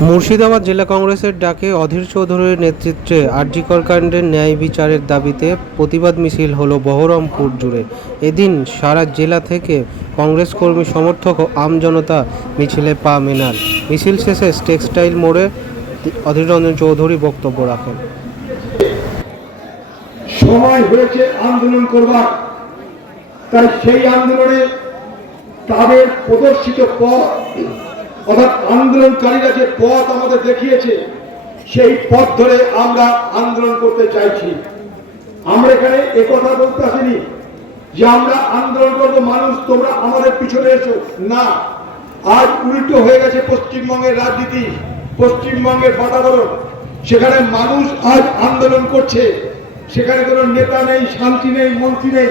মুর্শিদাবাদ জেলা কংগ্রেসের ডাকে অধীর চৌধুরীর নেতৃত্বে আরজিকর কাণ্ডের ন্যায় বিচারের দাবিতে প্রতিবাদ মিছিল হলো বহরমপুর জুড়ে। এদিন সারা জেলা থেকে কংগ্রেস কর্মী সমর্থক ও আমজনতা মিছিলে পা মেনান মিছিল শেষে টেক্সটাইল মোড়ে অধীর রঞ্জন চৌধুরী বক্তব্য রাখেন। সময় হয়েছে আন্দোলন করবার। তাই সেই আন্দোলনে তাদের প্রদর্শিত পথ, অর্থাৎ আন্দোলনকারীরা যে পথ আমাদের দেখিয়েছে, সেই পথ ধরে আমরা আন্দোলন করতে চাইছি। আমরা এখানে একথা বলতে আসিনি যে আমরা আন্দোলন করব মানুষ, তোমরা আমাদের পিছনে এসো। না, আজ উল্টো হয়ে গেছে পশ্চিমবঙ্গের রাজনীতি, পশ্চিমবঙ্গের বাতাবরণ। সেখানে মানুষ আজ আন্দোলন করছে। সেখানে কোনো নেতা নেই, শান্তি নেই, মন্ত্রী নেই।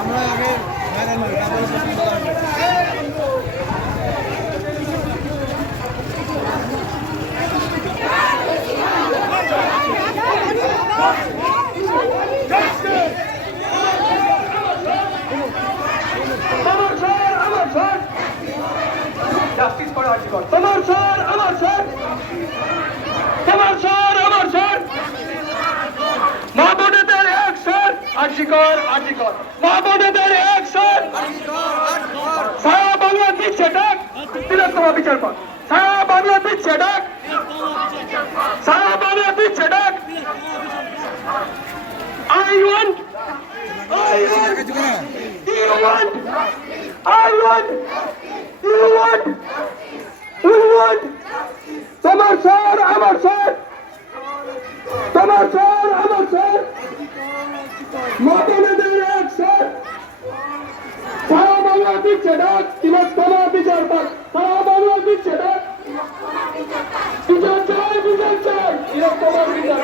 আমরা আগে Justice! বহরমপুরের একটি শট তোমার স্যার আমার স্যার তোমার স্যার আমার স্যার মা বোনেদের এক স্যার আজিকর আজিকর মা বোনেদের এক স্যার সারা বাংলা দিচ্ছে, ডাক। তিলোত্তমা বিচার পর সারা বাংলা দিচ্ছে, ডাক। সারা বাংলা দিচ্ছে, ডাক। I want, you want, I want, you want তোমার স্যার আমার স্যার তোমার স্যার আমার স্যার মতনেদের এক স্যার সারা বাংলা দিচ্ছে ডাক। তিলোত্তমা বিচার পাক। সারা বাংলা দিচ্ছে ডাক। বিচার চাই বিচার চাই। তিলোত্তমা বিচার